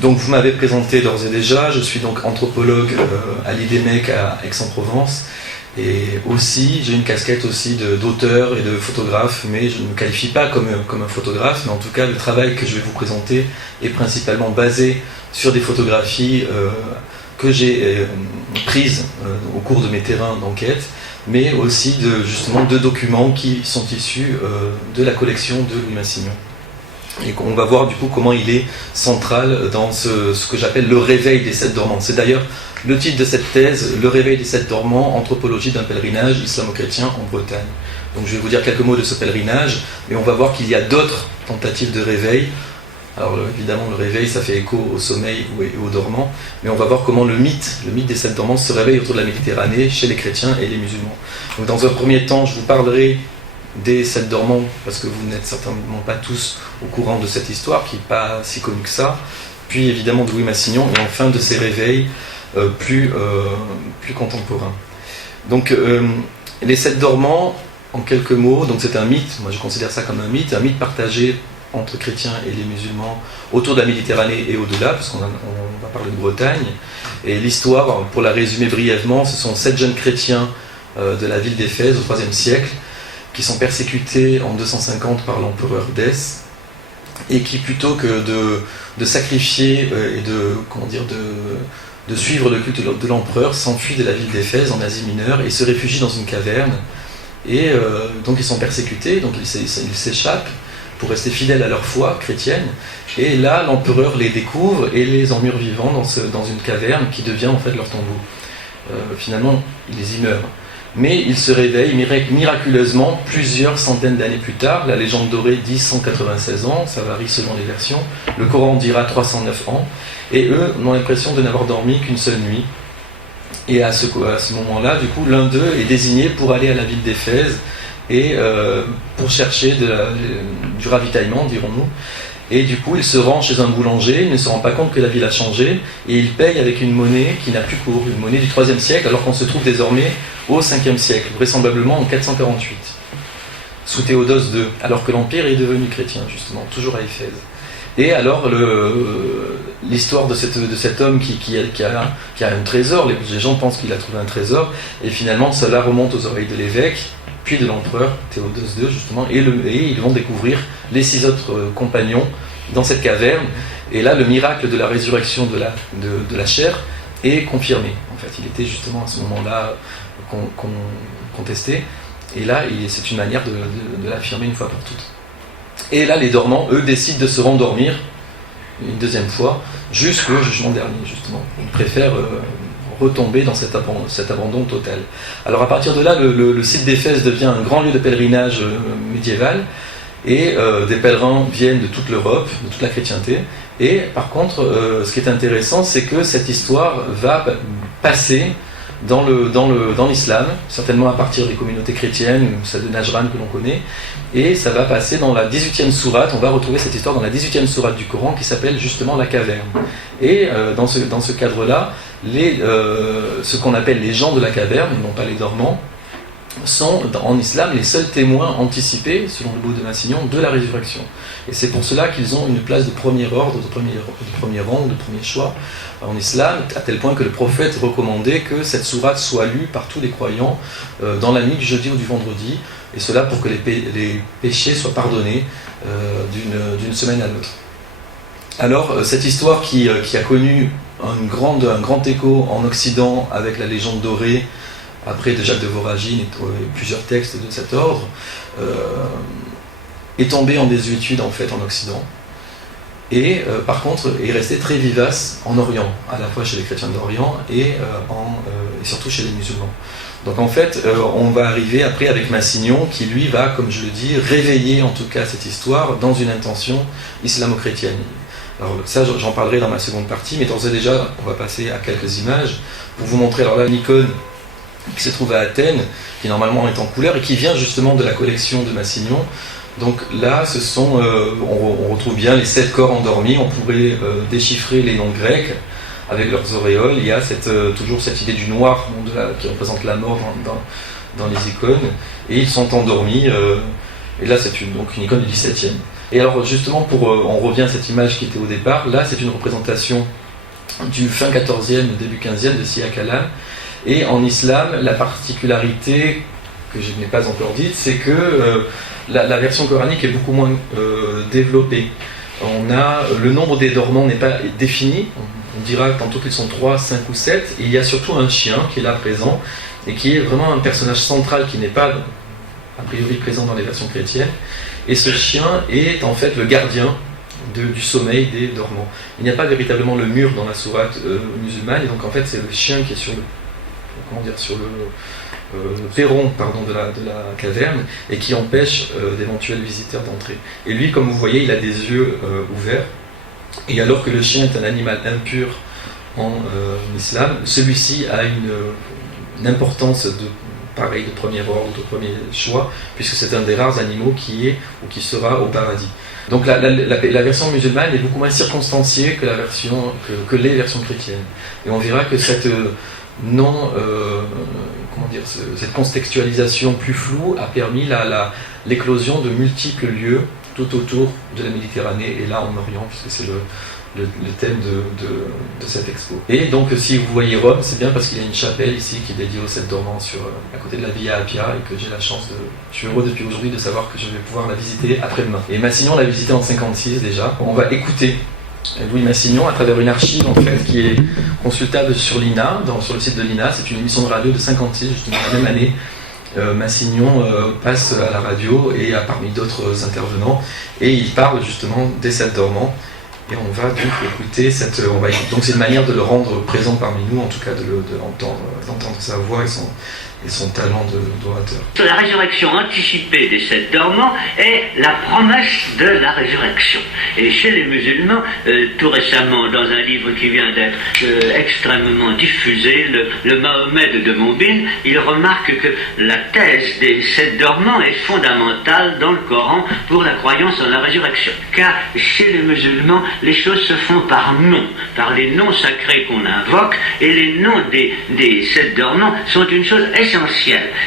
Donc vous m'avez présenté d'ores et déjà, je suis donc anthropologue à l'IDEMEC à Aix-en-Provence, et aussi j'ai une casquette aussi d'auteur et de photographe, mais je ne me qualifie pas comme un photographe, mais en tout cas le travail que je vais vous présenter est principalement basé sur des photographies que j'ai prises au cours de mes terrains d'enquête, mais aussi justement de documents qui sont issus de la collection de Louis Massignon. Et on va voir du coup comment il est central dans ce que j'appelle le réveil des sept dormants. C'est d'ailleurs le titre de cette thèse, le réveil des sept dormants, anthropologie d'un pèlerinage islamo-chrétien en Bretagne. Donc je vais vous dire quelques mots de ce pèlerinage, mais on va voir qu'il y a d'autres tentatives de réveil. Alors évidemment le réveil ça fait écho au sommeil et aux dormants, mais on va voir comment le mythe des sept dormants se réveille autour de la Méditerranée chez les chrétiens et les musulmans. Donc dans un premier temps je vous parlerai des sept dormants, parce que vous n'êtes certainement pas tous au courant de cette histoire, qui n'est pas si connue que ça, puis évidemment de Louis Massignon, et enfin de ces réveils plus contemporains. Donc les sept dormants, en quelques mots, donc c'est un mythe, moi je considère ça comme un mythe partagé entre chrétiens et les musulmans autour de la Méditerranée et au-delà, parce qu'on va parler de Bretagne, et l'histoire, pour la résumer brièvement, ce sont 7 jeunes chrétiens de la ville d'Éphèse au IIIe siècle, qui sont persécutés en 250 par l'empereur Dès, et qui plutôt que de sacrifier et de suivre le culte de l'empereur, s'enfuient de la ville d'Éphèse en Asie mineure et se réfugient dans une caverne. Et donc ils sont persécutés, donc ils s'échappent pour rester fidèles à leur foi chrétienne. Et là, l'empereur les découvre et les emmure vivants dans une caverne qui devient en fait leur tombeau. Finalement, ils y meurent. Mais il se réveille miraculeusement plusieurs centaines d'années plus tard. La légende dorée dit 196 ans, ça varie selon les versions. Le Coran dira 309 ans. Et eux n'ont l'impression de n'avoir dormi qu'une seule nuit. Et à ce moment-là, du coup, l'un d'eux est désigné pour aller à la ville d'Éphèse et pour chercher du ravitaillement, dirons-nous. Et du coup, il se rend chez un boulanger, il ne se rend pas compte que la ville a changé, et il paye avec une monnaie qui n'a plus cours, une monnaie du IIIe siècle, alors qu'on se trouve désormais au Ve siècle, vraisemblablement en 448, sous Théodose II, alors que l'Empire est devenu chrétien, justement, toujours à Éphèse. Et alors, l'histoire de cet homme qui a un trésor, les gens pensent qu'il a trouvé un trésor, et finalement, cela remonte aux oreilles de l'évêque, puis de l'empereur Théodose II, justement, et ils vont découvrir les 6 autres compagnons dans cette caverne. Et là, le miracle de la résurrection de la chair est confirmé. En fait, il était justement à ce moment-là contesté. Et là, c'est une manière de l'affirmer une fois pour toutes. Et là, les dormants, eux, décident de se rendormir une deuxième fois, jusqu'au jugement dernier, justement. Ils préfèrent retomber dans cet abandon total. Alors à partir de là, le site d'Éphèse devient un grand lieu de pèlerinage médiéval, et des pèlerins viennent de toute l'Europe, de toute la chrétienté. Et par contre, ce qui est intéressant, c'est que cette histoire va passer dans l'islam, certainement à partir des communautés chrétiennes, celle de Najran que l'on connaît, et ça va passer dans la 18e sourate. On va retrouver cette histoire dans la 18e sourate du Coran, qui s'appelle justement la caverne. Et dans ce cadre-là, ce qu'on appelle les gens de la caverne, non pas les dormants, sont en islam les seuls témoins anticipés, selon le mot de Massignon, de la résurrection. Et c'est pour cela qu'ils ont une place de premier ordre, de premier rang, de premier choix en islam, à tel point que le prophète recommandait que cette sourate soit lue par tous les croyants dans la nuit du jeudi ou du vendredi, et cela pour que les péchés soient pardonnés d'une semaine à l'autre. Alors, cette histoire qui a connu un grand écho en Occident avec la légende dorée, après de Jacques de Voragine et plusieurs textes de cet ordre, est tombée en désuétude en fait en Occident, et par contre est restée très vivace en Orient, à la fois chez les chrétiens d'Orient et surtout chez les musulmans. Donc en fait, on va arriver après avec Massignon, qui lui va, comme je le dis, réveiller en tout cas cette histoire dans une intention islamo-chrétienne. Alors ça, j'en parlerai dans ma seconde partie, mais d'ores et déjà, on va passer à quelques images pour vous montrer. Alors là, une icône qui se trouve à Athènes, qui normalement est en couleur et qui vient justement de la collection de Massignon. Donc là, on retrouve bien les 7 corps endormis. On pourrait déchiffrer les noms grecs avec leurs auréoles. Il y a toujours cette idée du noir qui représente la mort dans les icônes. Et ils sont endormis. Et là, c'est donc une icône du XVIIe. Et alors justement, on revient à cette image qui était au départ, là c'est une représentation du fin 14e, début 15e de Siya Kalam. Et en islam, la particularité que je n'ai pas encore dite, c'est que la version coranique est beaucoup moins développée. Le nombre des dormants n'est pas défini, on dira tantôt qu'ils sont 3, 5 ou 7, et il y a surtout un chien qui est là présent, et qui est vraiment un personnage central qui n'est pas a priori présent dans les versions chrétiennes, et ce chien est en fait le gardien du sommeil des dormants. Il n'y a pas véritablement le mur dans la sourate musulmane, et donc en fait c'est le chien qui est sur le perron de la caverne et qui empêche d'éventuels visiteurs d'entrer. Et lui, comme vous voyez, il a des yeux ouverts, et alors que le chien est un animal impur en islam, celui-ci a une importance de premier ordre, de premier choix, puisque c'est un des rares animaux qui est ou qui sera au paradis. Donc la version musulmane est beaucoup moins circonstanciée que les versions chrétiennes. Et on verra que cette cette contextualisation plus floue a permis l'éclosion de multiples lieux tout autour de la Méditerranée et là en Orient, puisque c'est le thème de cette expo. Et donc si vous voyez Rome, c'est bien parce qu'il y a une chapelle ici qui est dédiée aux 7 dormants à côté de la Via Appia, et que j'ai la chance je suis heureux depuis aujourd'hui de savoir que je vais pouvoir la visiter après-demain. Et Massignon l'a visité en 56 déjà. On va écouter Louis Massignon à travers une archive en fait qui est consultable sur l'INA, sur le site de l'INA. C'est une émission de radio de 56, justement la même année. Massignon passe à la radio et parmi d'autres intervenants, et il parle justement des 7 dormants. Et on va donc écouter donc c'est une manière de le rendre présent parmi nous, en tout cas d'entendre sa voix et son talent d'orateur. La résurrection anticipée des 7 dormants est la promesse de la résurrection. Et chez les musulmans, tout récemment, dans un livre qui vient d'être extrêmement diffusé, le Mahomet de Moubin, il remarque que la thèse des 7 dormants est fondamentale dans le Coran pour la croyance en la résurrection. Car chez les musulmans, les choses se font par nom, par les noms sacrés qu'on invoque, et les noms des 7 dormants sont une chose essentielle.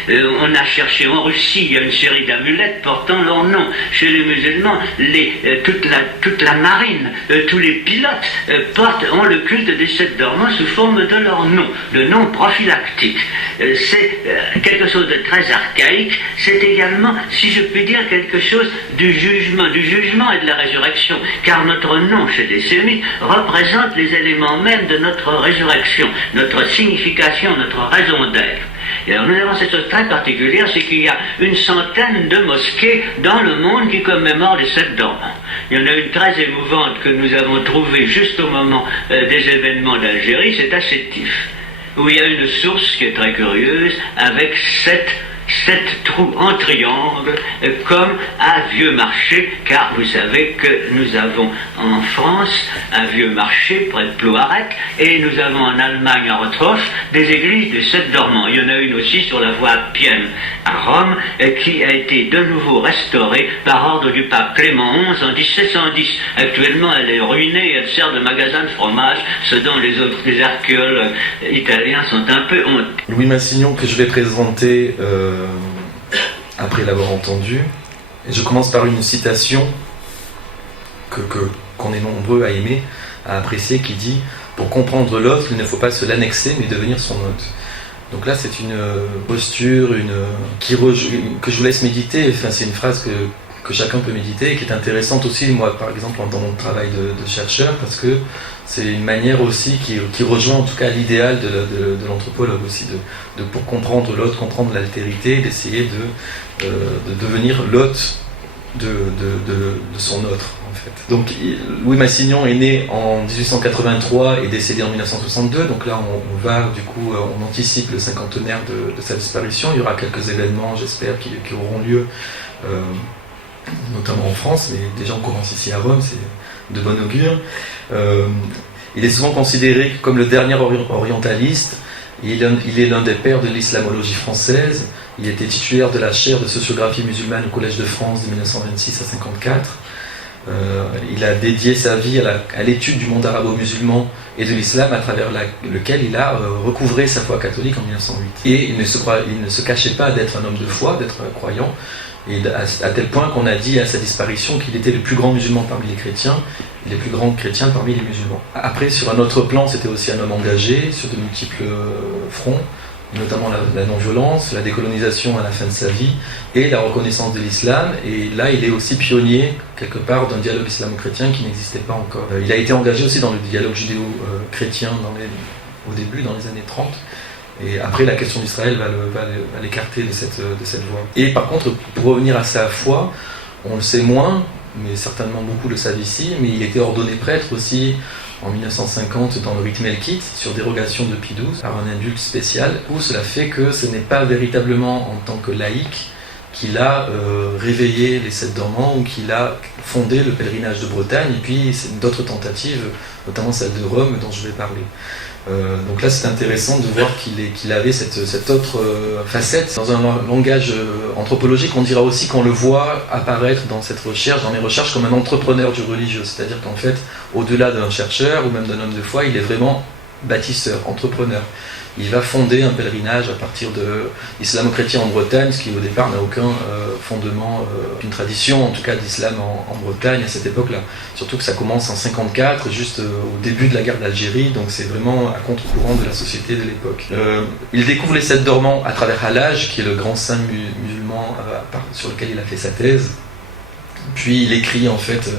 On a cherché en Russie, il y a une série d'amulettes portant leur nom. Chez les musulmans, toute la marine, tous les pilotes ont le culte des 7 dormants sous forme de leur nom, de nom prophylactique. C'est quelque chose de très archaïque. C'est également, si je puis dire, quelque chose du jugement et de la résurrection, car notre nom chez les sémites représente les éléments mêmes de notre résurrection, notre signification, notre raison d'être. Et alors nous avons cette chose très particulière, c'est qu'il y a une centaine de mosquées dans le monde qui commémorent les 7 dormants. Il y en a une très émouvante que nous avons trouvée juste au moment des événements d'Algérie, c'est à Sétif, où il y a une source qui est très curieuse, avec 7 trous en triangle, comme à Vieux-Marché, car vous savez que nous avons en France un Vieux-Marché près de Plouarec, et nous avons en Allemagne, à Rothof, des églises de 7 dormants. Il y en a une aussi sur la voie Appienne, à Rome, qui a été de nouveau restaurée par ordre du pape Clément XI en 1710. Actuellement, elle est ruinée et elle sert de magasin de fromage, ce dont les archéologues italiens sont un peu honteux. Louis Massignon, que je vais présenter après l'avoir entendu. Et je commence par une citation qu'on est nombreux à aimer, à apprécier, qui dit « Pour comprendre l'autre, il ne faut pas se l'annexer, mais devenir son hôte ». Donc là, c'est une posture que je vous laisse méditer. Enfin, c'est une phrase que chacun peut méditer et qui est intéressante aussi, moi, par exemple, dans mon travail de chercheur, parce que c'est une manière aussi qui rejoint en tout cas l'idéal de l'anthropologue aussi, pour comprendre l'autre, comprendre l'altérité, d'essayer de devenir l'hôte de son autre, en fait. Donc Louis Massignon est né en 1883 et décédé en 1962, donc là on anticipe le cinquantenaire de sa disparition. Il y aura quelques événements, j'espère, qui auront lieu, notamment en France, mais déjà on commence ici à Rome, c'est de bon augure. Il est souvent considéré comme le dernier orientaliste. Il est l'un des pères de l'islamologie française. Il était titulaire de la chaire de sociographie musulmane au Collège de France de 1926 à 1954. Il a dédié sa vie à l'étude du monde arabo-musulman et de l'islam à travers lequel il a recouvré sa foi catholique en 1908. Et il ne se cachait pas d'être un homme de foi, d'être un croyant, et à tel point qu'on a dit à sa disparition qu'il était le plus grand musulman parmi les chrétiens, et les plus grands chrétiens parmi les musulmans. Après, sur un autre plan, c'était aussi un homme engagé sur de multiples fronts, notamment la non-violence, la décolonisation à la fin de sa vie et la reconnaissance de l'islam. Et là, il est aussi pionnier, quelque part, d'un dialogue islamo-chrétien qui n'existait pas encore. Il a été engagé aussi dans le dialogue judéo-chrétien au début, dans les années 30. Et après, la question d'Israël va l'écarter de cette voie. Et par contre, pour revenir à sa foi, on le sait moins, mais certainement beaucoup le savent ici, mais il était ordonné prêtre aussi en 1950 dans le rite melkite, sur dérogation de Pie XII, par un indulte spécial, où cela fait que ce n'est pas véritablement en tant que laïc qu'il a réveillé les 7 dormants ou qu'il a fondé le pèlerinage de Bretagne, et puis d'autres tentatives, notamment celle de Rome dont je vais parler. Donc là, c'est intéressant de voir qu'il avait cette autre facette. Dans un langage anthropologique, on dira aussi qu'on le voit apparaître dans mes recherches, comme un entrepreneur du religieux. C'est-à-dire qu'en fait, au-delà d'un chercheur ou même d'un homme de foi, il est vraiment bâtisseur, entrepreneur. Il va fonder un pèlerinage à partir de l'islamo-chrétien en Bretagne, ce qui au départ n'a aucun fondement, une tradition en tout cas d'islam en Bretagne à cette époque-là. Surtout que ça commence en 54, juste au début de la guerre d'Algérie, donc c'est vraiment à contre-courant de la société de l'époque. Il découvre les 7 dormants à travers Hallaj, qui est le grand saint musulman sur lequel il a fait sa thèse. Puis il écrit en fait...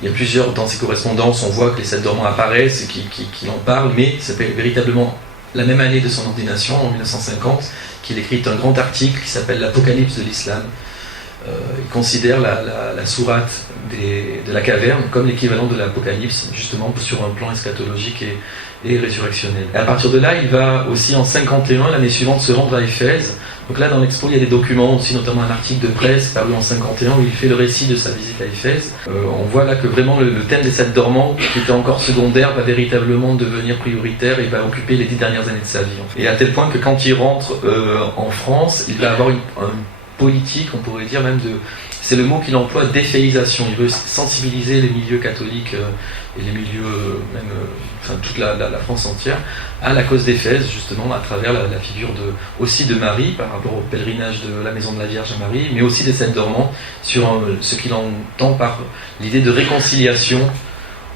Il y a plusieurs, dans ses correspondances, on voit que les 7 dormants apparaissent et qu'il en parle, mais c'est véritablement la même année de son ordination, en 1950, qu'il écrit un grand article qui s'appelle l'Apocalypse de l'islam. Il considère la sourate de la caverne comme l'équivalent de l'Apocalypse, justement sur un plan eschatologique et résurrectionnel. Et à partir de là, il va aussi en 51, l'année suivante, se rendre à Éphèse. Donc là, dans l'expo, il y a des documents aussi, notamment un article de presse paru en 51 où il fait le récit de sa visite à Éphèse. On voit là que vraiment le thème des 7 dormants, qui était encore secondaire, va véritablement devenir prioritaire et va occuper les 10 dernières années de sa vie. Et à tel point que quand il rentre en France, il va avoir une politique, on pourrait dire même c'est le mot qu'il emploie, d'éphéisation. Il veut sensibiliser les milieux catholiques et les milieux, toute la France entière, à la cause d'Éphèse, justement, à travers la figure aussi de Marie, par rapport au pèlerinage de la maison de la Vierge à Marie, mais aussi des 7 dormants, sur ce qu'il entend par l'idée de réconciliation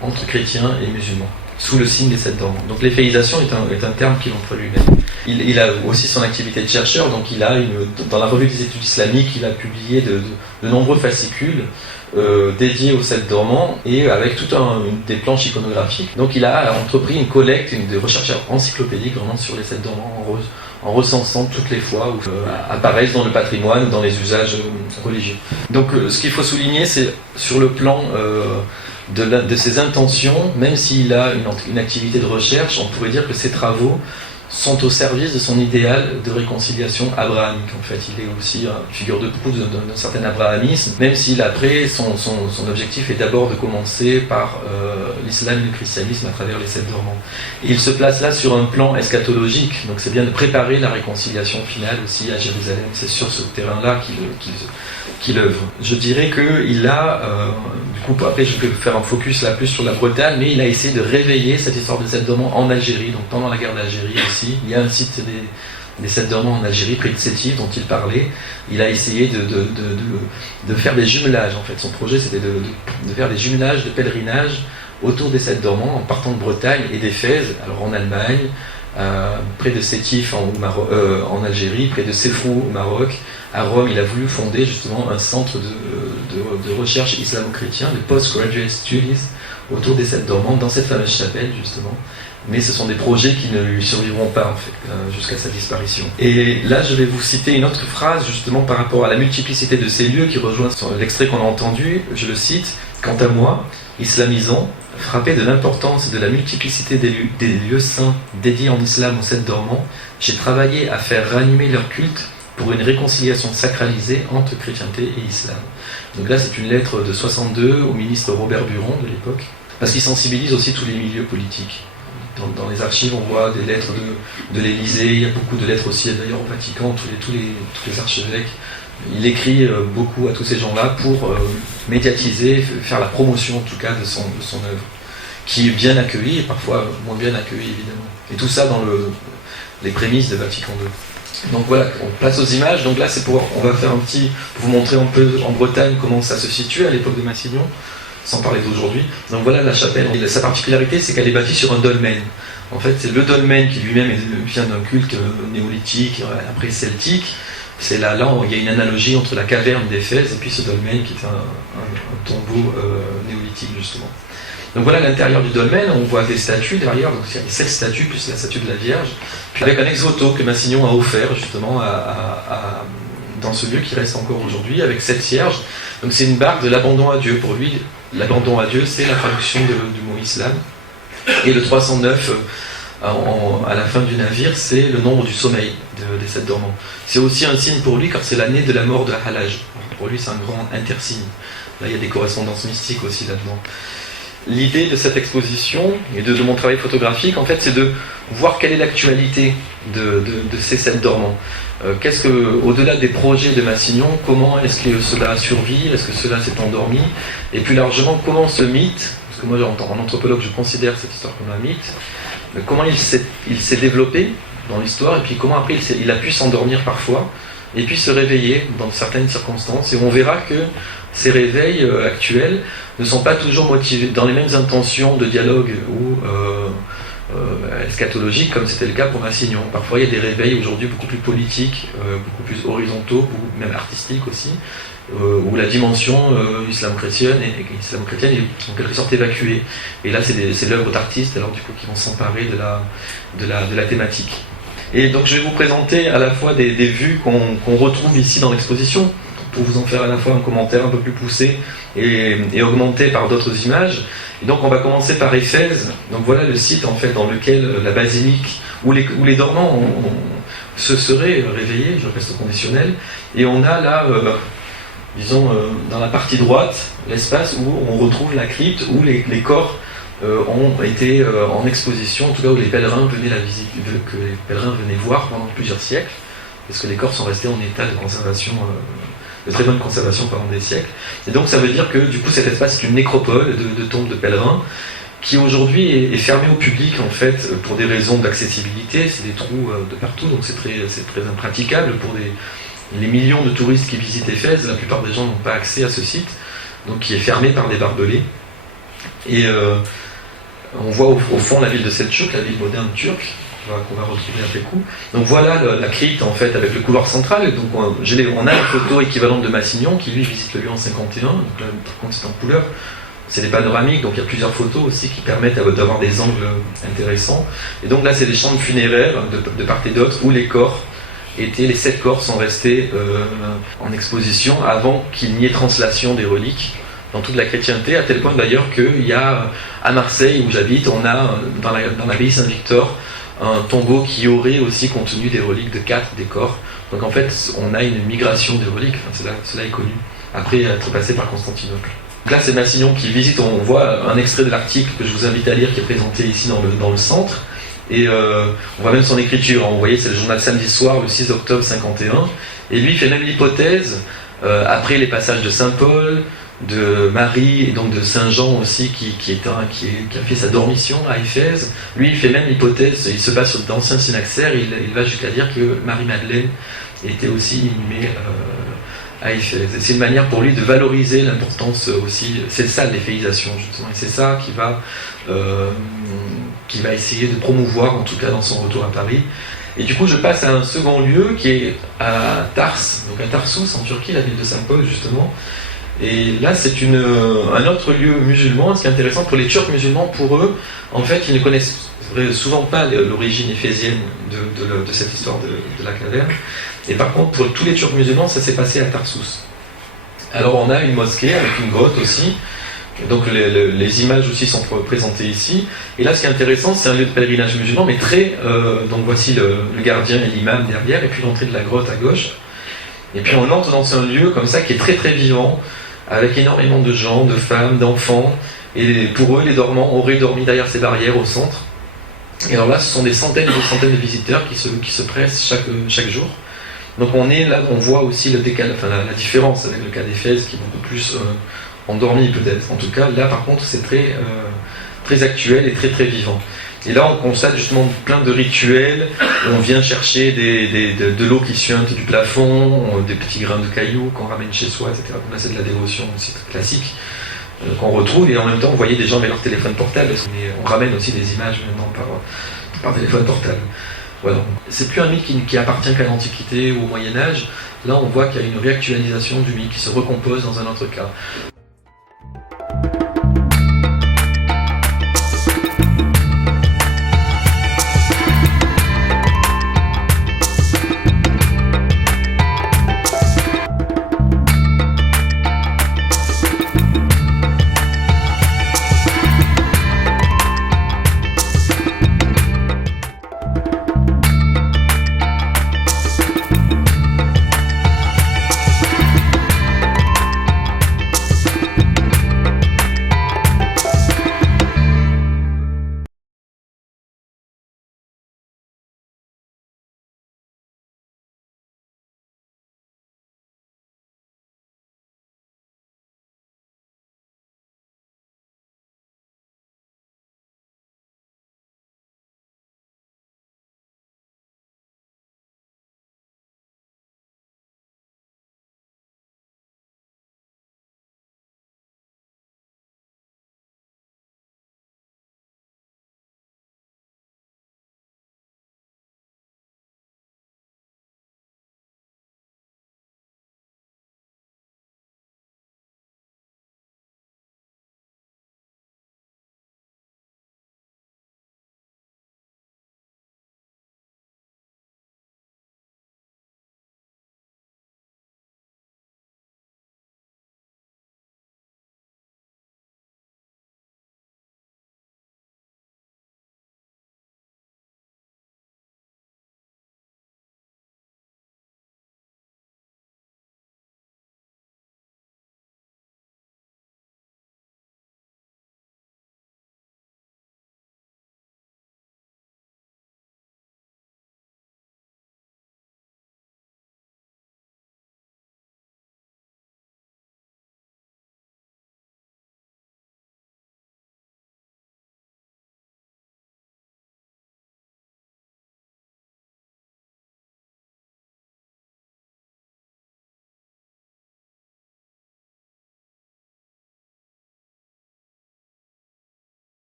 entre chrétiens et musulmans, sous le signe des 7 dormants. Donc l'éphéisation est un terme qu'il emploie lui-même. Il a aussi son activité de chercheur, donc dans la revue des études islamiques, il a publié de nombreux fascicules dédiés aux 7 dormants et avec des planches iconographiques. Donc il a entrepris une collecte, des recherches encyclopédiques vraiment sur les 7 dormants en recensant toutes les fois où apparaissent dans le patrimoine ou dans les usages religieux. Donc ce qu'il faut souligner, c'est sur le plan de ses intentions, même s'il a une activité de recherche, on pourrait dire que ses travaux sont au service de son idéal de réconciliation abrahamique. En fait, il est aussi une figure de proue d'un certain abrahamisme, même s'il après, son objectif est d'abord de commencer par l'islam et le christianisme à travers les 7 dormants. Et il se place là sur un plan eschatologique, donc c'est bien de préparer la réconciliation finale aussi à Jérusalem. C'est sur ce terrain-là qu'il œuvre. Je dirais qu'il a, du coup après je vais faire un focus là plus sur la Bretagne, mais il a essayé de réveiller cette histoire de 7 dormants en Algérie, donc pendant la guerre d'Algérie aussi. Il y a un site des 7 dormants en Algérie, près de Sétif, dont il parlait. Il a essayé de faire des jumelages, en fait. Son projet c'était de faire des jumelages de pèlerinage autour des 7 dormants, en partant de Bretagne et d'Éphèse, alors en Allemagne, près de Sétif en Algérie, près de Sefrou au Maroc. À Rome, il a voulu fonder justement un centre de recherche islamo-chrétien, de Postgraduate Studies, autour des 7 dormants, dans cette fameuse chapelle justement. Mais ce sont des projets qui ne lui survivront pas en fait, jusqu'à sa disparition. Et là, je vais vous citer une autre phrase justement par rapport à la multiplicité de ces lieux qui rejoint l'extrait qu'on a entendu. Je le cite: « Quant à moi, islamisant, frappé de l'importance et de la multiplicité des lieux saints dédiés en islam aux 7 dormants, j'ai travaillé à faire ranimer leur culte pour une réconciliation sacralisée entre chrétienté et islam. » Donc là, c'est une lettre de 62 au ministre Robert Buron de l'époque, parce qu'il sensibilise aussi tous les milieux politiques. Dans les archives, on voit des lettres de l'Élysée, il y a beaucoup de lettres aussi d'ailleurs au Vatican, tous les archevêques il écrit beaucoup à tous ces gens-là pour médiatiser, faire la promotion en tout cas de son œuvre, qui est bien accueillie et parfois moins bien accueillie évidemment. Et tout ça dans les prémices de Vatican II. Donc voilà, on passe aux images. Donc là, on va faire pour vous montrer un peu en Bretagne comment ça se situe à l'époque de Massignon, sans parler d'aujourd'hui. Donc voilà la chapelle. Et sa particularité, c'est qu'elle est bâtie sur un dolmen. En fait, c'est le dolmen qui lui-même vient d'un culte néolithique, après celtique. C'est là où il y a une analogie entre la caverne d'Éphèse et puis ce dolmen qui est un tombeau néolithique justement. Donc voilà l'intérieur du dolmen, on voit des statues derrière, donc il y a 7 statues plus la statue de la Vierge, puis avec un ex-voto que Massignon a offert justement dans ce lieu qui reste encore aujourd'hui, avec 7 cierges. Donc c'est une barque de l'abandon à Dieu. Pour lui, l'abandon à Dieu, c'est la traduction du mot islam. Et le 309, à la fin du navire, c'est le nombre du sommeil des 7 dormants. C'est aussi un signe pour lui, car c'est l'année de la mort de Halaj. Pour lui, c'est un grand intersigne. Là, il y a des correspondances mystiques aussi là-dedans. L'idée de cette exposition et de mon travail photographique, en fait, c'est de voir quelle est l'actualité de ces 7 dormants. Au-delà des projets de Massignon, comment est-ce que cela survit, est-ce que cela s'est endormi, et plus largement, comment ce mythe, parce que moi, en anthropologue, je considère cette histoire comme un mythe, comment il s'est développé dans l'histoire, et puis comment après il a pu s'endormir parfois, et puis se réveiller dans certaines circonstances, et on verra que ces réveils actuels ne sont pas toujours motivés dans les mêmes intentions de dialogue ou eschatologiques comme c'était le cas pour Massignon. Parfois il y a des réveils aujourd'hui beaucoup plus politiques, beaucoup plus horizontaux, même artistiques aussi, où la dimension islamo-chrétienne est en quelque sorte évacuée. Et là c'est l'œuvre d'artistes alors du coup qui vont s'emparer de la thématique. Et donc je vais vous présenter à la fois des vues qu'on retrouve ici dans l'exposition, pour vous en faire à la fois un commentaire un peu plus poussé et augmenté par d'autres images. Et donc on va commencer par Éphèse. Donc voilà le site en fait dans lequel la basilique, où les dormants se seraient réveillés, je reste au conditionnel, et on a là, disons, dans la partie droite, l'espace où on retrouve la crypte, où les corps ont été en exposition, en tout cas où les pèlerins venaient que les pèlerins venaient voir pendant plusieurs siècles, parce que les corps sont restés en état de conservation, de très bonne conservation pendant des siècles. Et donc ça veut dire que du coup cet espace est une nécropole de tombes de pèlerins, qui aujourd'hui est fermé au public en fait pour des raisons d'accessibilité. C'est des trous de partout, donc c'est très impraticable pour les millions de touristes qui visitent Éphèse. La plupart des gens n'ont pas accès à ce site, donc qui est fermé par des barbelés. Et on voit au fond la ville de Selçuk, la ville moderne turque, qu'on va retrouver après coup. Donc voilà la crypte en fait avec le couloir central. Donc on a la photo équivalente de Massignon qui lui visite le lieu en 51. Donc là par contre c'est en couleur. C'est des panoramiques, donc il y a plusieurs photos aussi qui permettent d'avoir des angles intéressants. Et donc là c'est des chambres funéraires de part et d'autre où les 7 corps sont restés en exposition avant qu'il n'y ait translation des reliques dans toute la chrétienté, à tel point d'ailleurs qu'il y a à Marseille où j'habite, on a dans l'abbaye Saint-Victor un tombeau qui aurait aussi contenu des reliques de 4 des corps. Donc en fait on a une migration des reliques, cela est connu, après être passé par Constantinople. Donc là c'est Massignon qui visite, on voit un extrait de l'article que je vous invite à lire qui est présenté ici dans le centre, et on voit même son écriture, vous voyez c'est le journal Samedi Soir le 6 octobre 51, et lui fait même l'hypothèse, après les passages de Saint Paul, de Marie et donc de Saint Jean aussi qui a fait sa dormition à Éphèse. Lui il fait même l'hypothèse, il se base sur d'anciens synaxaires, il va jusqu'à dire que Marie-Madeleine était aussi inhumée à Éphèse. C'est une manière pour lui de valoriser l'importance aussi, c'est ça l'éphéisation justement, et c'est ça qui va essayer de promouvoir en tout cas dans son retour à Paris. Et du coup je passe à un second lieu qui est à Tars, donc à Tarsus en Turquie, la ville de Saint Paul justement. Et là, c'est un autre lieu musulman. Ce qui est intéressant pour les Turcs musulmans, pour eux, en fait, ils ne connaissent souvent pas l'origine éphésienne de cette histoire de la caverne. Et par contre, pour tous les Turcs musulmans, ça s'est passé à Tarsus. Alors, on a une mosquée avec une grotte aussi. Donc, les images aussi sont présentées ici. Et là, ce qui est intéressant, c'est un lieu de pèlerinage musulman, mais donc, voici le gardien et l'imam derrière, et puis l'entrée de la grotte à gauche. Et puis, on entre dans un lieu comme ça qui est très très vivant, avec énormément de gens, de femmes, d'enfants, et pour eux, les dormants auraient dormi derrière ces barrières au centre. Et alors là, ce sont des centaines et des centaines de visiteurs qui se pressent chaque jour. Donc on est là, on voit aussi le la différence avec le cas d'Éphèse qui est beaucoup plus endormi peut-être. En tout cas, là par contre c'est très actuel et très vivant. Et là on constate justement plein de rituels, on vient chercher de l'eau qui suinte du plafond, des petits grains de cailloux qu'on ramène chez soi, etc. Donc là c'est de la dévotion aussi classique qu'on retrouve, et en même temps vous voyez des gens avec leur téléphone portable, on ramène aussi des images maintenant par téléphone portable. Voilà. C'est plus un mythe qui appartient qu'à l'Antiquité ou au Moyen-Âge. Là on voit qu'il y a une réactualisation du mythe qui se recompose dans un autre cas.